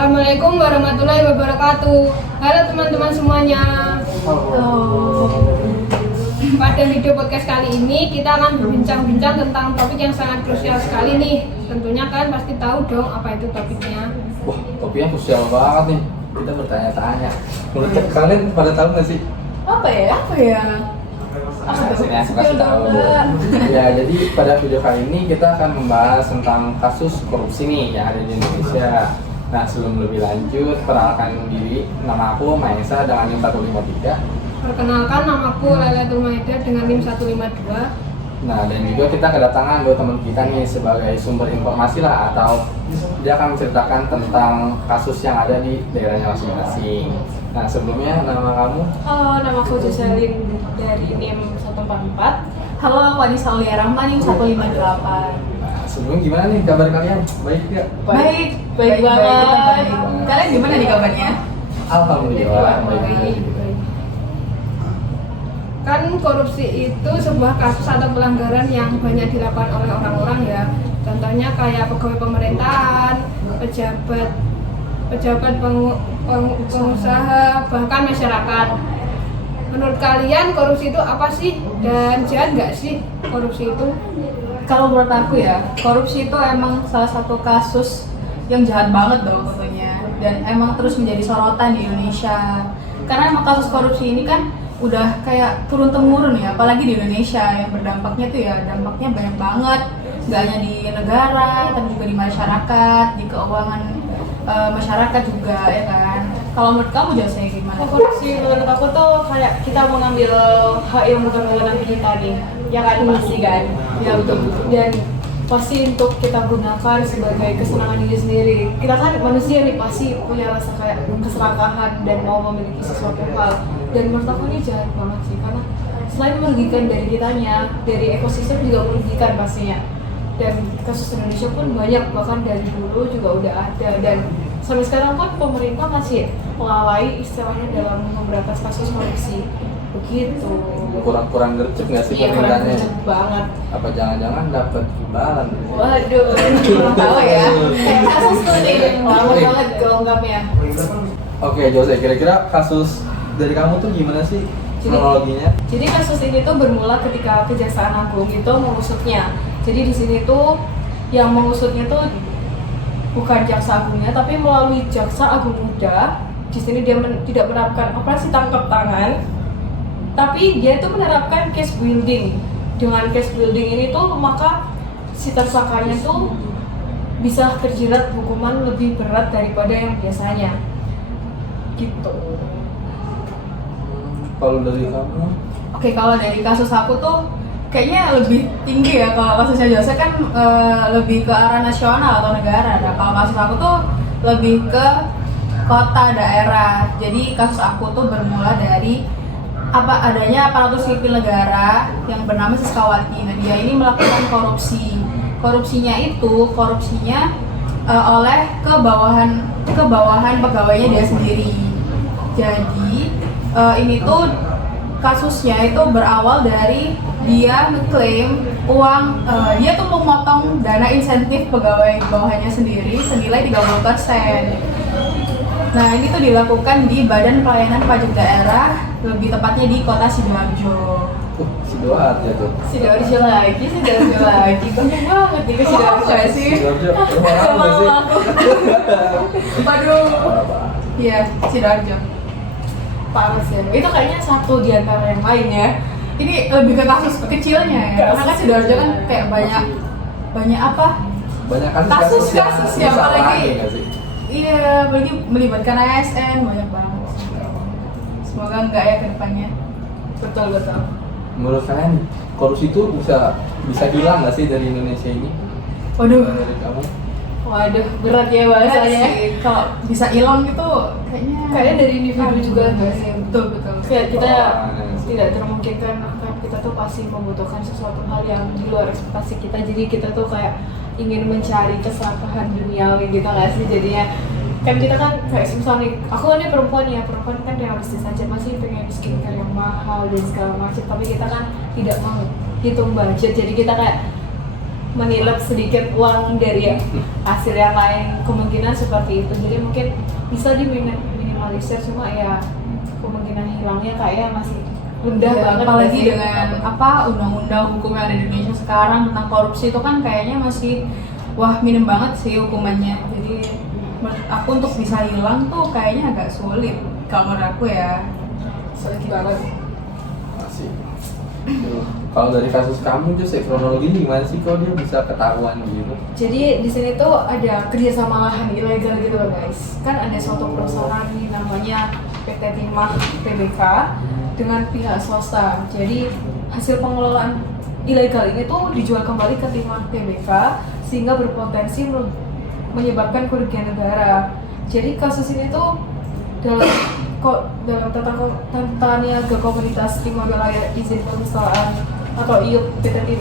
Assalamualaikum warahmatullahi wabarakatuh. Halo teman-teman semuanya. Pada video podcast kali ini kita akan berbincang-bincang tentang topik yang sangat krusial sekali nih. Tentunya kalian pasti tahu dong apa itu topiknya. Wah, topiknya krusial banget nih. Kita bertanya-tanya. Menurut kalian pada tahu nggak sih? Apa ya? Sini aku kasih tahu. Ya, jadi pada video kali ini kita akan membahas tentang kasus korupsi nih yang ada di Indonesia. Nah, sebelum lebih lanjut, perkenalkan diri. Nama aku Maesa dengan NIM 153. Perkenalkan, namaku Lailatul Maida dengan NIM 152. Nah, dan juga kita kedatangan dua teman kita nih sebagai sumber informasi lah, atau dia akan menceritakan tentang kasus yang ada di daerahnya masing-masing. Nah, sebelumnya nama kamu? Halo, nama aku Jocelyn dari NIM 144. Halo, aku Anissa Aulia Rahman, NIM 158. Nah, sebelumnya gimana nih kabar kalian? Baik ya? Baik banget. Kalian gimana nih kabarnya? Alhamdulillah, baik. Kan korupsi itu sebuah kasus atau pelanggaran yang banyak dilakukan oleh orang-orang ya. Contohnya kayak pegawai pemerintahan, pejabat pengusaha, bahkan masyarakat. Menurut kalian korupsi itu apa sih? Dan jahat nggak sih korupsi itu? Kalau menurut aku ya, korupsi itu emang salah satu kasus yang jahat banget dong tentunya. Dan emang terus menjadi sorotan di Indonesia. Karena emang kasus korupsi ini kan udah kayak turun-temurun ya, apalagi di Indonesia yang berdampaknya tuh ya, dampaknya banyak banget. Gak hanya di negara, tapi juga di masyarakat, di keuangan masyarakat juga ya kan. Kalau menurut kamu Jose gimana? Korupsi menurut aku tuh kayak kita mengambil hak yang bukan wewenang kita nih, ya kan pasti kan? Ya betul. Dan pasti untuk kita gunakan sebagai kesenangan diri sendiri. Kita kan manusia nih pasti punya rasa kayak keserakahan dan mau memiliki sesuatu hal. Dan menurut aku ini jahat banget sih, karena selain merugikan dari kitanya, dari ekosistem juga merugikan pastinya. Dan kasus Indonesia pun banyak, bahkan dari dulu juga udah ada, dan sampai sekarang pun pemerintah masih melalai istilahnya dalam memberantas kasus korupsi begitu. Kurang gercep nggak sih Iya, kurang pemerintahnya? gercep banget. Apa jangan-jangan dapat imbalan? Waduh, kurang tahu ya. Kasus tuh nih, lama Oke. banget kelengkapnya. Oke, Jose, kira-kira kasus dari kamu tuh gimana sih kronologinya? Jadi kasus ini tuh bermula ketika Kejaksaan Agung itu mengusutnya. Jadi di sini tuh yang mengusutnya tuh bukan jaksa agungnya, tapi melalui jaksa agung muda. Di sini dia tidak menerapkan operasi tangkap tangan, tapi dia tuh menerapkan case building. Dengan case building ini tuh maka si tersangkanya tuh bisa terjerat hukuman lebih berat daripada yang biasanya. Gitu. Kalau dari kamu? Oke, kalau dari kasus aku tuh kayaknya lebih tinggi ya. Kalau kasusnya Jose kan lebih ke arah nasional atau negara. Nah, kalau kasus aku tuh lebih ke kota daerah. Jadi kasus aku tuh bermula dari adanya aparatur sipil negara yang bernama Siskawati. Nah, dia ini melakukan korupsi. Korupsinya oleh kebawahan pegawainya dia sendiri. Jadi ini tuh kasusnya itu berawal dari dia ngeklaim uang, dia tuh memotong dana insentif pegawai bawahannya sendiri senilai 30%. Nah, ini tuh dilakukan di Badan Pelayanan Pajak Daerah, lebih tepatnya di Kota Sidoarjo. Sidoarjo tuh. Sidoarjo lagi. Banyak banget nih ke Sidoarjo sih. Sidoarjo, rumah kamu nggak sih? Waduh. Iya, Sidoarjo. Parah sih. Itu kayaknya satu di antara yang lain ya. Ini lebih ke kasus kecilnya ya. Karena kan Sidoarjo kan kayak banyak apa? Banyak Kasus yang besar apalagi lagi nggak sih? iya, apalagi melibatkan ASN banyak banget. Semoga enggak ya ke depannya. Betul. Menurut kalian korupsi itu bisa hilang nggak sih dari Indonesia ini? Waduh. Dari kamu? Waduh, berat ya bahasanya. Kalau bisa hilang gitu Kayaknya dari individu juga nggak sih? betul. Kayak kita Oh, tidak termungkinkan, kan kita tuh pasti membutuhkan sesuatu hal yang di luar ekspektasi kita. Jadi kita tuh kayak ingin mencari keserakahan duniawi gitu nggak sih? Jadinya kan kita kan kayak misalnya aku ini perempuan kan realistis aja, masih pengen skincare yang mahal dan segala macam, tapi kita kan tidak mau hitung budget. Jadi kita kayak menilep sedikit uang dari hasil yang lain, kemungkinan seperti itu. Jadi mungkin bisa diminimalisir, cuma ya kemungkinan hilangnya kayaknya masih rendah Ya, banget. apalagi nggak sih? dengan undang-undang hukum yang ada di Indonesia sekarang tentang korupsi itu kan kayaknya masih minim banget sih hukumannya. Jadi menurut aku untuk bisa hilang tuh kayaknya agak sulit kalau menurut aku ya. Sulit banget. Masih. Kalau dari kasus kamu Jose, kronologi gimana sih kok dia bisa ketahuan gitu? Jadi di sini tuh ada kerjasama lahan ilegal gitu loh guys. Kan ada suatu perusahaan nih namanya PT Timah Tbk dengan pihak swasta. Jadi hasil pengelolaan ilegal ini tuh dijual kembali ke Timah Tbk sehingga berpotensi menyebabkan kerugian negara. Jadi kasus ini tuh dalam tata niaga komunitas Timah Wilayah Izin Pengusahaan atau IUP PT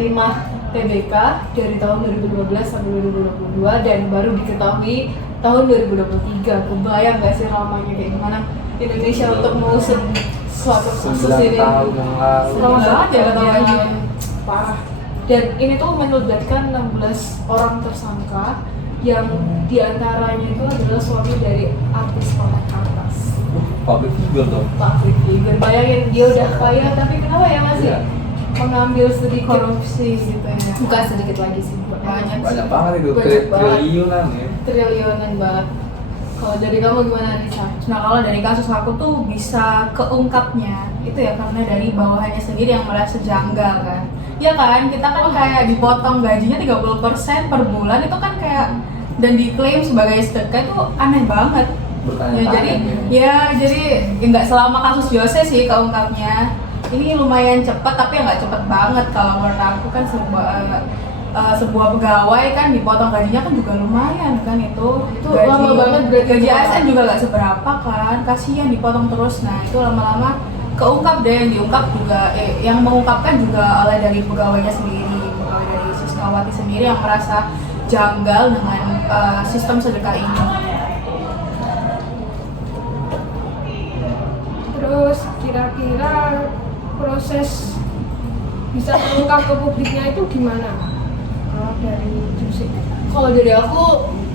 Timah Tbk dari tahun 2012 sampai 2022 dan baru diketahui tahun 2023. Kebayang gak sih lamanya kayak gimana Indonesia untuk mengusut suatu kasus 9 ini? tahun yang lalu. Lama banget ya ketahuan Ya, gitu. parah. Dan ini tuh melibatkan 16 orang tersangka yang diantaranya itu adalah suami dari artis papan atas. Public figure dong. Public figure. Bayangin dia udah kaya tapi kenapa ya masih Iya. mengambil sedikit Korupsi gitu ya. bukan sedikit lagi sih, Banyak. Banyak banget itu, Banyak banget. triliunan ya. triliunan banget. Kalau dari kamu gimana Nisa? Nah kalau dari kasus aku tuh bisa keungkapnya itu ya karena dari bawahannya sendiri yang merasa janggal kan. Ya kan, kita kan kayak dipotong gajinya 30% per bulan itu kan kayak dan diklaim sebagai sedekah itu aneh banget. Bertanya-tanya. Jadi nggak selama kasus Jose sih keungkapnya. Ini lumayan cepat tapi nggak cepat banget kalau menurut aku kan sebuah pegawai kan dipotong gajinya kan juga lumayan kan itu lama banget berarti. gaji ASN juga nggak seberapa kan, kasihan dipotong terus. Nah itu lama-lama keungkap deh, yang diungkap juga yang mengungkapkan juga oleh dari pegawainya sendiri, pegawai dari Siskawati sendiri yang merasa janggal dengan sistem sedekah ini. Terus kira-kira proses bisa terungkap ke publiknya itu gimana? Kalau dari Jusik? Kalau dari aku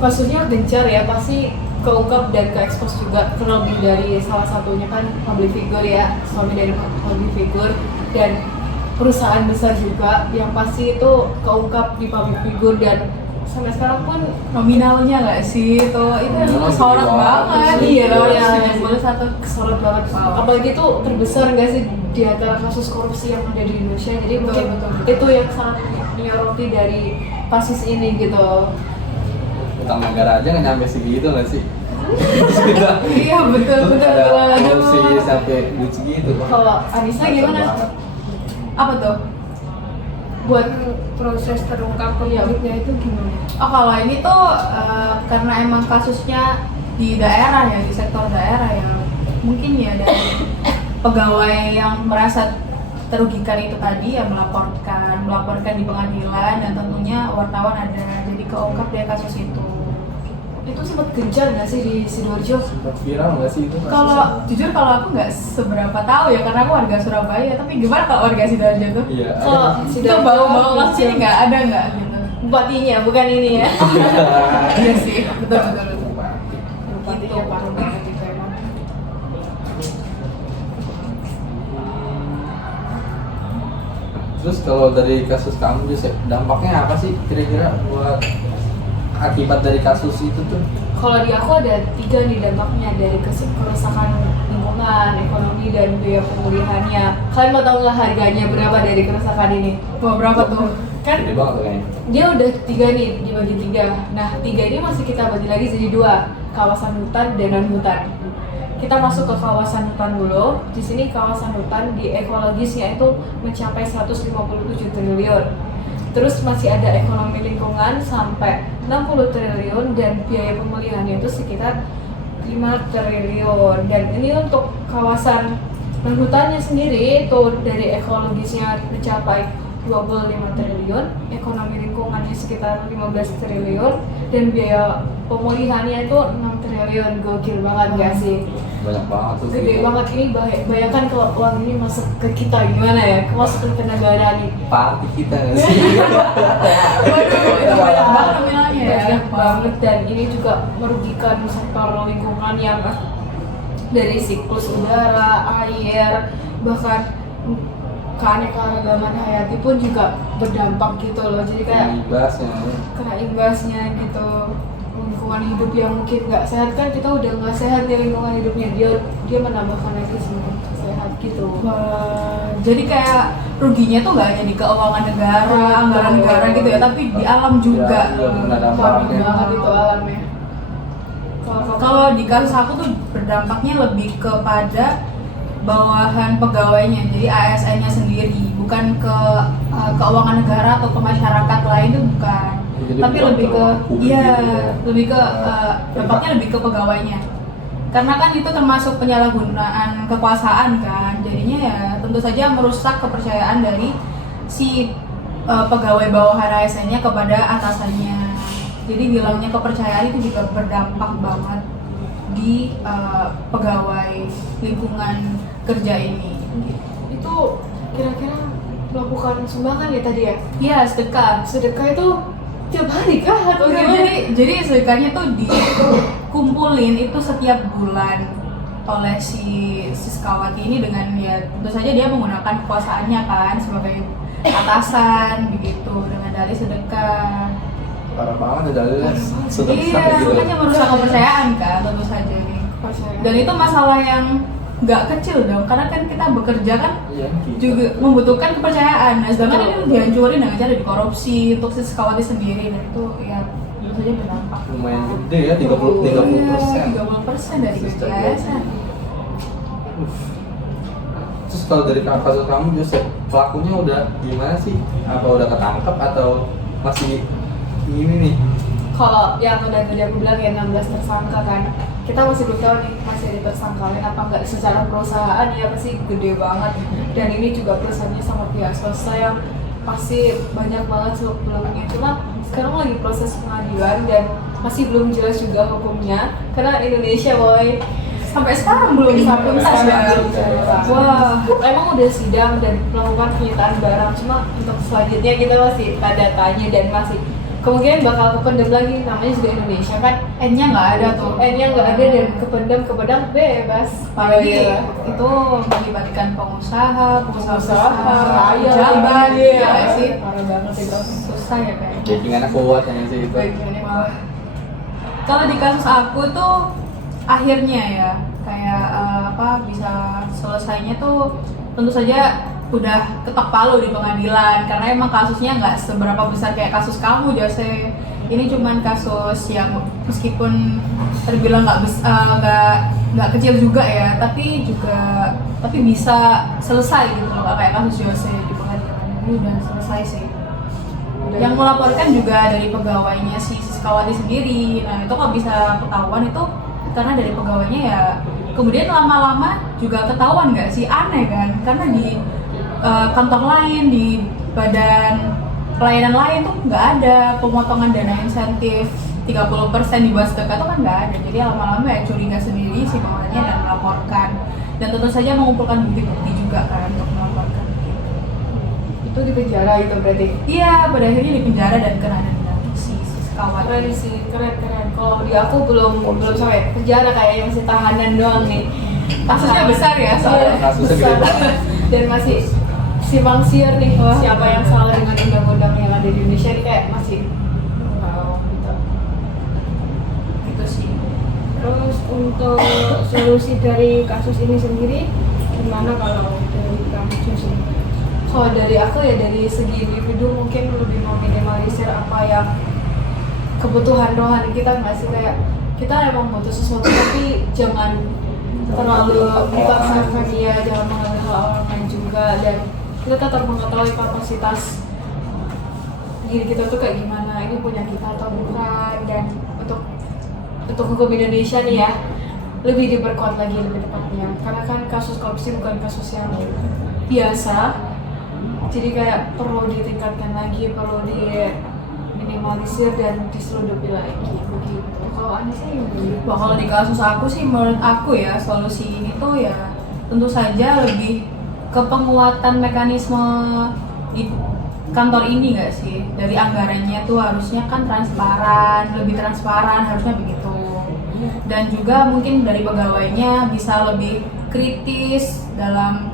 kasusnya gencar ya, pasti keungkap dan ke-expose juga, terlebih dari salah satunya kan public figure ya, suami dari public figure dan perusahaan besar juga yang pasti itu keungkap di public figure dan sampai sekarang pun Nominalnya nggak sih itu kesorot banget. Iya, ya. 91 kesorot banget. Apalagi itu terbesar nggak sih di antara kasus korupsi yang ada di Indonesia, jadi mungkin betul. itu yang sangat menyoroti dari kasus ini gitu. Utang negara aja nggak nyampe segitu nggak sih? Iya betul Terus betul. ada Aduh. korupsi sampai duit segitu. Kalau Anissa gimana? Banget. Apa tuh? Buat Proses terungkap ke publiknya itu gimana? Oh kalau ini tuh karena emang kasusnya di daerah ya, di sektor daerah ya, mungkin ya dari pegawai yang merasa terugikan itu tadi ya melaporkan di pengadilan dan tentunya wartawan ada, jadi keungkap dia kasus itu. itu sempat gencar nggak sih di Sidoarjo? Sempat viral nggak sih itu? Kalau jujur kalau aku nggak seberapa tahu ya karena aku warga Surabaya, tapi gimana kalau warga Sidoarjo tuh? Iya. Kalau Itu Sidoarjo bau-bau lah sini nggak ada nggak gitu? bupatinya bukan ini ya. Iya sih, betul betul. Bupatinya parah banget itu emang. Terus kalau dari kasus kamu Jus, dampaknya apa sih kira-kira buat akibat dari kasus itu tuh? Kalau di aku ada 3 nih dampaknya, dari kerusakan lingkungan, ekonomi, dan biaya pemulihannya. Kalian mau tahu nggak harganya berapa dari kerusakan ini? Wah berapa tuh? Kan Gede banget tuh kayaknya. dia udah 3 nih, dibagi 3. Nah 3 ini masih kita bagi lagi jadi 2, kawasan hutan dan non hutan. Kita masuk ke kawasan hutan dulu. Di sini kawasan hutan di ekologisnya itu mencapai 157 triliun. Terus masih ada ekonomi lingkungan sampai 60 triliun dan biaya pemulihannya itu sekitar 5 triliun. Dan ini untuk kawasan non hutannya sendiri itu dari ekologisnya mencapai 25 triliun, ekonomi lingkungannya sekitar 15 triliun dan biaya pemulihannya itu 6 triliun. Gokil banget gak sih? banyak banget tuh. Gede banget ini, bayangkan kalau uang ini masuk ke kita gimana ya, masuk ke negara nih. Party kita nggak sih? Waduh, itu banyak banget nominalnya ya. Banyak banget, dan ini juga merugikan sektor lingkungan yang dari siklus udara, air, bahkan keanekaragaman hayati pun juga berdampak gitu loh. Jadi kayak Imbasnya. kena imbasnya gitu. Lingkungan hidup yang mungkin nggak sehat kan, kita udah nggak sehat nih lingkungan hidupnya, dia menambahkan lagi semua sehat gitu. Wah, jadi kayak ruginya tuh nggak hanya di keuangan negara, anggaran negara gitu ya, tapi di alam juga. Iya, benar Parah dampaknya. banget itu alamnya. Kalau di kasus aku tuh berdampaknya lebih kepada bawahan pegawainya, jadi ASN-nya sendiri, bukan ke keuangan negara atau ke masyarakat lain tuh bukan. Jadi Tapi bukan lebih ke publik iya, gitu ya. lebih ke dampaknya lebih ke pegawainya. Karena kan itu termasuk penyalahgunaan kekuasaan kan, jadinya ya tentu saja merusak kepercayaan dari si pegawai bawahan ASN-nya kepada atasannya. Jadi hilangnya kepercayaan itu juga berdampak banget di pegawai lingkungan kerja ini. Itu kira-kira melakukan sumbangan ya tadi ya? Iya, sedekah. Sedekah itu tiap hari kah atau Enggak, gimana? jadi sedekahnya tuh dikumpulin itu setiap bulan oleh si Siskawati ini dengan ya tentu saja dia menggunakan kekuasaannya kan sebagai atasan begitu dengan dalih sedekah. Parah banget ya dalilnya. Sudah Iya, makanya merusak kepercayaan kan tentu saja nih. Dan itu masalah yang nggak kecil dong, karena kan kita bekerja kan Iya, gitu. juga membutuhkan kepercayaan. Nah, sedangkan ini dihancurin dengan cara dikorupsi untuk Siskawati sendiri, dan itu ya tentu saja berdampak. Lumayan gede ya, 30%. 30% dari gaji ASN. Terus kalau dari kasus kamu Joseph, pelakunya udah gimana sih? Apa udah ketangkep atau masih ini nih? Kalau yang udah tadi aku bilang ya 16 tersangka kan, kita masih belum tahu nih masih ada tersangkain apa enggak. Secara perusahaan ya pasti gede banget, dan ini juga perusahaannya sama pihak swasta yang pasti banyak banget sebelumnya. Cuma sekarang lagi proses pengadilan dan masih belum jelas juga hukumnya, karena Indonesia boy Sampai sekarang belum sampai tuntas sekarang ya. belum jelas. Wah, Emang udah sidang dan melakukan penyitaan barang, cuma untuk selanjutnya kita masih tanda tanya dan masih kemungkinan bakal kependem lagi, namanya juga Indonesia kan. N-nya nggak ada tuh. N-nya nggak ada dan kependem bebas. Apalagi Iya. itu melibatkan pengusaha Pengusaha, besar, rakyat, pejabat, iya. ya nggak sih? Parah banget itu. Susah ya kayaknya. Backingannya kuat ya sih itu. Wah. Kalau di kasus aku tuh akhirnya ya kayak bisa selesainya tuh tentu saja udah ketok palu di pengadilan, karena emang kasusnya nggak seberapa besar kayak kasus kamu Jose. Ini cuman kasus yang meskipun terbilang nggak kecil juga ya, tapi bisa selesai gitu loh, nggak kayak kasus Jose di pengadilan. Ini udah selesai sih. Yang melaporkan juga dari pegawainya si Siskawati sendiri. Nah itu kok bisa ketahuan itu karena dari pegawainya ya kemudian lama-lama juga ketahuan nggak sih, aneh kan, karena di kantor lain, di badan pelayanan lain tuh nggak ada pemotongan dana insentif 30% dibuat sedekah tuh kan nggak ada. Jadi lama-lama ya curiga sendiri si pegawainya dan melaporkan, dan tentu saja mengumpulkan bukti-bukti juga kan untuk melaporkan. Itu di penjara itu berarti. Iya, pada akhirnya di penjara dan kena denda si Siskawati. Keren sih, keren. Kalau di aku belum sampai penjara, kayak masih tahanan doang nih. Kasusnya besar ya soalnya. Kasusnya besar. gede banget. Dan masih simpang siur nih. Wah. Siapa yang salah dengan undang-undang yang ada di Indonesia ini kayak masih wow, gitu. Itu sih. Terus untuk solusi dari kasus ini sendiri gimana kalau dari kamu Jose? Kalau dari aku ya dari segi individu mungkin lebih meminimalisir apa yang kebutuhan rohani kita, nggak sih, kayak kita emang butuh sesuatu tapi jangan terlalu dipaksakan, ya jangan mengambil hal orang lain juga, dan kita tetap mengetahui kapasitas diri kita tuh kayak gimana, ini punya kita atau bukan. Dan untuk hukum Indonesia nih ya lebih diperkuat lagi lebih tepatnya, karena kan kasus korupsi bukan kasus yang biasa, jadi kayak perlu ditingkatkan lagi, perlu diminimalisir dan diseludupi lagi begitu. Kalau Anissa gimana? Wah, kalau di kasus aku sih, menurut aku ya solusi ini tuh ya tentu saja lebih ke penguatan mekanisme di kantor ini nggak sih? Dari anggarannya tuh harusnya kan transparan, lebih transparan harusnya begitu. Dan juga mungkin dari pegawainya bisa lebih kritis dalam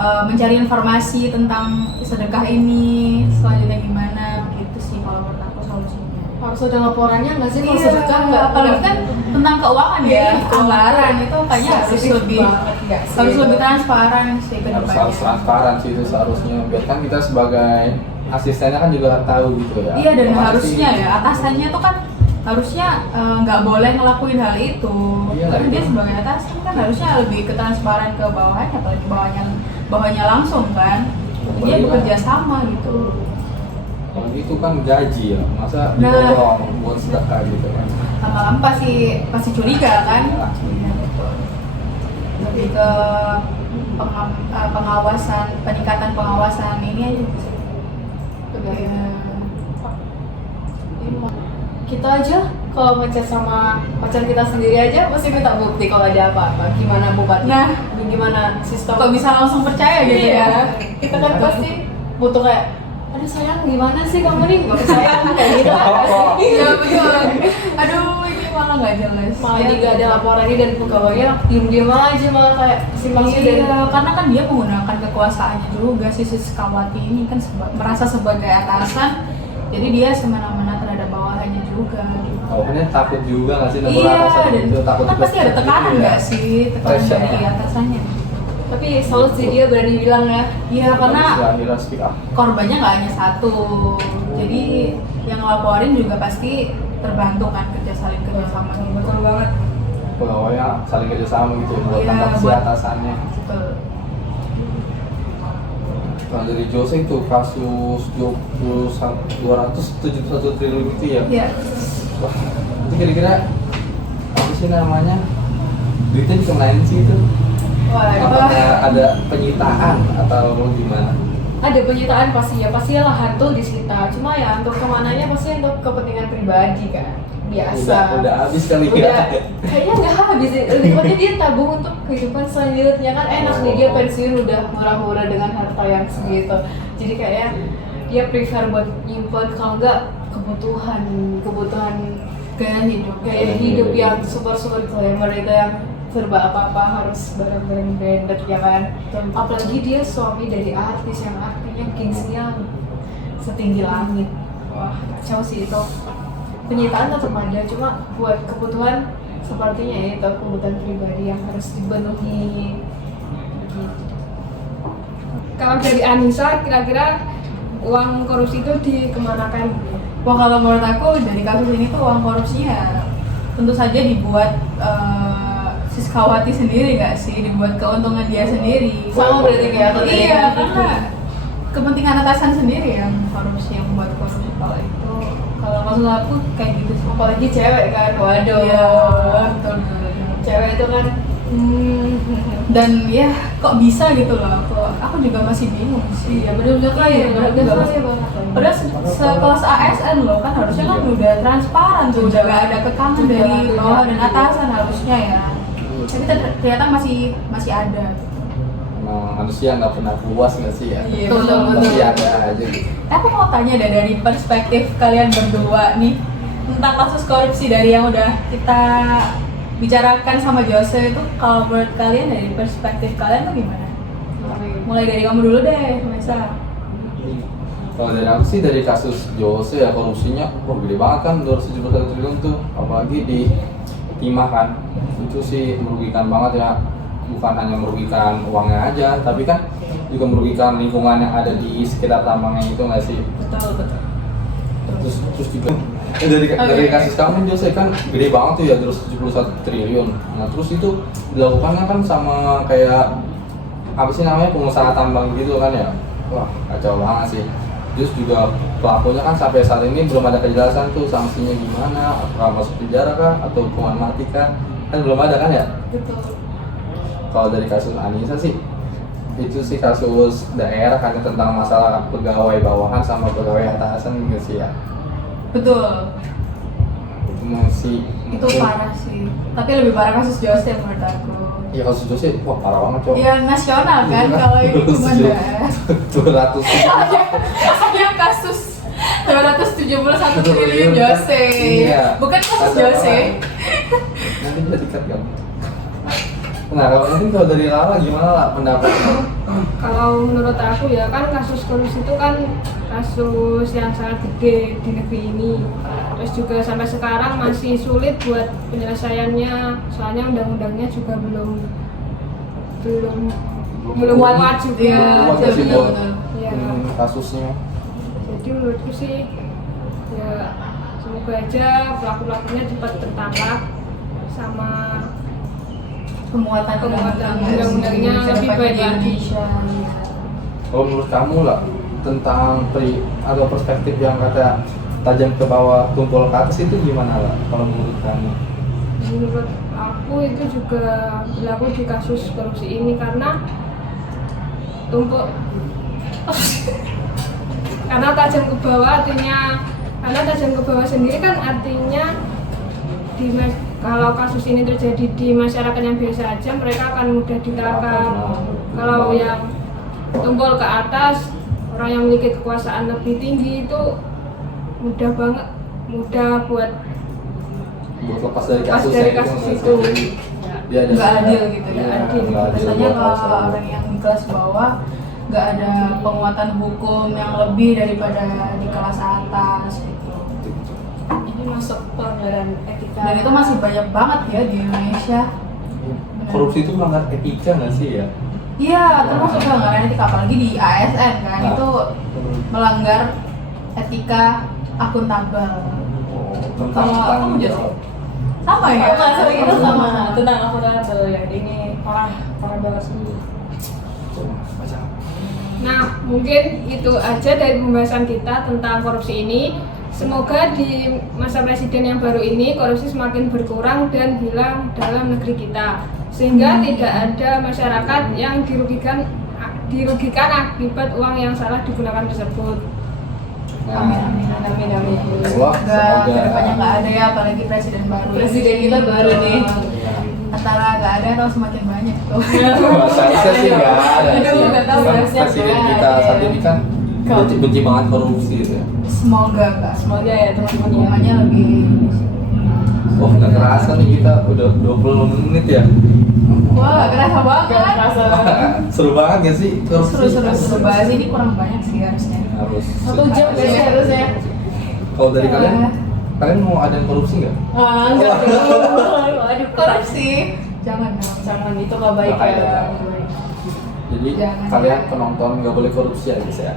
mencari informasi tentang sedekah ini selanjutnya gimana, begitu sih kalau menurut aku solusinya. Harus ada laporannya nggak sih kalau Iya, sedekah nggak? apalagi kan tentang keuangan ya, anggaran itu kayaknya harus Sensitif lebih banget nggak sih? harus lebih transparan sih ke harus depannya. transparan sih itu seharusnya, biar kan kita sebagai asistennya kan juga tahu gitu ya. Iya, dan Apa harusnya sih? ya atasannya tuh kan harusnya nggak boleh ngelakuin hal itu. Iya, Karena itu. dia sebagai atasan kan harusnya lebih ke transparan ke bawahnya, apalagi bawahnya langsung kan. Dia Iya. bekerja sama gitu. Kalau gitu kan gaji ya, masa Nah. dipotong buat sedekah gitu kan. Lama-lama pasti curiga kan. Iya, betul. Lebih ke pengawasan, peningkatan pengawasan ini aja sih. Iya. Kita aja kalau ngechat sama pacar kita sendiri aja mesti minta bukti kalau ada apa-apa. Gimana Bupati? Nah. Gimana sistem? Kok bisa langsung percaya gitu Iya. ya? Kita kan pasti butuh kayak, aduh sayang gimana sih kamu nih nggak percaya kayak gitu kan? Iya betul. Aduh, ini malah nggak jelas. Malah ini nggak ada laporannya dan pegawainya diem-diem aja malah kayak simpang siur. Iya, karena kan dia menggunakan kekuasaannya juga si Kawati ini kan merasa sebagai atasan, jadi dia semena-mena terhadap bawahannya juga. Awalnya takut juga nggak sih negur Iya, atasan dan itu, takut kan pasti ada tekanan gitu ya. nggak sih, tekanan Pressure. dari atasannya. Tapi selalu sih dia berani bilang ya. Iya, karena Akhirnya speak up. korbannya nggak hanya satu, jadi yang ngelaporin juga pasti terbantu kan saling kerjasama. Betul banget. Pegawainya saling kerjasama gitu ya, buat Iya, tangkap si buat- atasannya. Betul. Nah dari Jose itu kasus 271 triliun itu ya. Iya. Wah, itu kira-kira apa sih namanya? Duitnya dikemanain sih itu? Wah, Apakah ada penyitaan atau gimana? Ada penyitaan pasti ya lahan tuh disita. Cuma ya untuk kemananya pasti untuk kepentingan pribadi kan. Biasa. Udah habis kali Udah, ya. kayaknya nggak habis sih. Pokoknya dia tabung untuk kehidupan selanjutnya kan enak nih dia pensiun udah murah-murah dengan harta yang segitu. Jadi kayaknya dia prefer buat nyimpen kalau nggak kebutuhan gaya hidup yang super glamour itu yang serba apa-apa harus barang-barang branded ya kan. Apalagi dia suami dari artis yang artinya gengsinya setinggi langit. Wah kacau sih itu. Penyitaan tetap ada, cuma buat kebutuhan sepertinya ya, itu kebutuhan pribadi yang harus dipenuhi gitu. Kalau dari Anissa, kira-kira uang korupsi itu dikemanakan? Wah, kalau menurut aku dari kasus ini tuh uang korupsinya tentu saja dibuat Siskawati sendiri nggak sih, dibuat keuntungan dia sendiri. Sama berarti kayak aku tadi. Iya, karena kepentingan atasan sendiri yang korupsi, yang membuat korupsi. Kalau kasus aku kayak gitu sih. Apalagi cewek kan, waduh. Iya, betul. Cewek itu kan Dan ya kok bisa gitu loh, aku juga masih bingung sih. iya benar-benar kaya, benar-benar kaya banget. Padahal sekelas ASN loh kan harusnya kan udah transparan tuh, udah gak ada tekanan dari bawah dan atasan harusnya ya. Tapi ternyata masih ada. Emang manusia nggak pernah puas nggak sih ya? Iya, betul, Pasti betul. ada aja gitu. Aku mau tanya deh dari perspektif kalian berdua nih tentang kasus korupsi dari yang udah kita bicarakan sama Jose itu, kalau menurut kalian dari perspektif kalian tuh gimana? Mulai dari kamu dulu deh, Mesa. Kalau dari aku sih dari kasus Jose ya korupsinya, wah gede banget kan 271 triliun tuh, apalagi di timah kan, itu sih merugikan banget ya. Bukan hanya merugikan uangnya aja, tapi kan juga merugikan lingkungan yang ada di sekitar tambangnya itu nggak sih? Betul. Terus juga dari kasus kamu Jose kan gede banget tuh ya 271 triliun. Nah terus itu dilakukannya kan sama kayak apa sih namanya pengusaha tambang gitu kan ya? Wah kacau banget sih. Terus juga pelakunya kan sampai saat ini belum ada kejelasan tuh sanksinya gimana, apakah masuk penjara kah atau hukuman mati kah? Kan belum ada kan ya? Betul. Kalau dari kasus Anissa sih itu sih kasus daerah hanya tentang masalah pegawai bawahan sama pegawai atasan gitu sih ya. Betul. Emosi. Itu parah sih. Tapi lebih parah kasus Jose menurut aku. Ya kasus Jose, wah parah banget cowok. Ya nasional kan, kalau ini cuma ada 200. ada kasus 271 triliun Jose. Iya. Bukan kasus Kacau Jose. banget. Nanti bisa dikat kan. Nah kalau mungkin kalau dari Lala gimana lah pendapatnya? Kalau menurut aku ya kan kasus korupsi itu kan kasus yang sangat gede di negeri ini. Terus juga sampai sekarang masih sulit buat penyelesaiannya. Soalnya undang-undangnya juga belum kuat juga. Iya, Kuat ya sih buat betul. Ya. kasusnya. Jadi menurutku sih ya semoga aja pelaku-pelakunya cepat tertangkap sama Penguatan undang-undangnya lebih baik di lagi. Indonesia. Kalau menurut kamu lah tentang atau perspektif yang kata tajam ke bawah tumpul ke atas itu gimana lah kalau menurut kamu? Menurut aku itu juga berlaku di kasus korupsi ini karena tumpuk karena tajam ke bawah artinya karena tajam ke bawah sendiri kan artinya kalau kasus ini terjadi di masyarakat yang biasa aja mereka akan mudah ditangkap. Kalau yang tumpul ke atas orang yang memiliki kekuasaan lebih tinggi itu mudah buat lepas dari lepas kasus dari kasus itu. dia ada Nggak adil gitu ya. Nggak adil. Biasanya buat kalau paslon. orang yang di kelas bawah nggak ada penguatan hukum yang lebih daripada di kelas atas gitu. Ini masuk pelanggaran etika. Dan itu masih banyak banget ya di Indonesia. Korupsi itu melanggar etika nggak sih ya? Iya, termasuk pelanggaran etika apalagi di ASN kan Nah. itu melanggar etika akuntabel. Tentang Kalau tentang kamu jawab? Sama ya? Sama itu sama tentang akuntabel ya. Ini parah banget sih. Nah, mungkin itu aja dari pembahasan kita tentang korupsi ini. Semoga di masa presiden yang baru ini korupsi semakin berkurang dan hilang dalam negeri kita, sehingga tidak ada masyarakat yang dirugikan akibat uang yang salah digunakan tersebut. Amin, amin, Amin amin. Wah, Semoga semoga. kedepannya nggak ada ya, apalagi presiden baru. Presiden kita baru nih. Antara nggak ada atau semakin banyak tuh. Saya sih nggak ada sih. Aduh, nggak tahu Kan ya, siapa presiden ya. kita saat ini kan benci banget korupsi gitu ya. Semoga nggak. Semoga ya teman-teman ya. Hubungannya lebih. Wah nggak kerasa nih kita udah 20 menit ya. Wah, kerasa Gak banget. terasa. Seru banget gak sih korupsi? Seru bahas ini kurang banyak sih harusnya. Harus. 1 jam Iya. ya harusnya. Kalau dari kalian mau ada yang korupsi nggak? Enggak dong. Aduh, Korupsi. Jangan dong. Jangan itu nggak baik Bahaya. ya. Jadi Jangan. kalian penonton nggak boleh korupsi ya guys ya.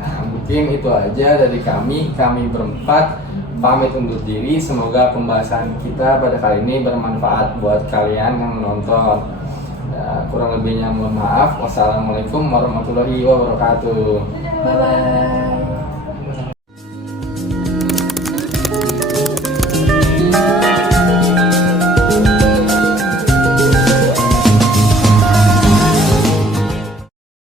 Nah mungkin itu aja dari kami berempat pamit undur diri. Semoga pembahasan kita pada kali ini bermanfaat buat kalian yang menonton. Ya, kurang lebihnya mohon maaf. Wassalamualaikum warahmatullahi wabarakatuh. Bye bye.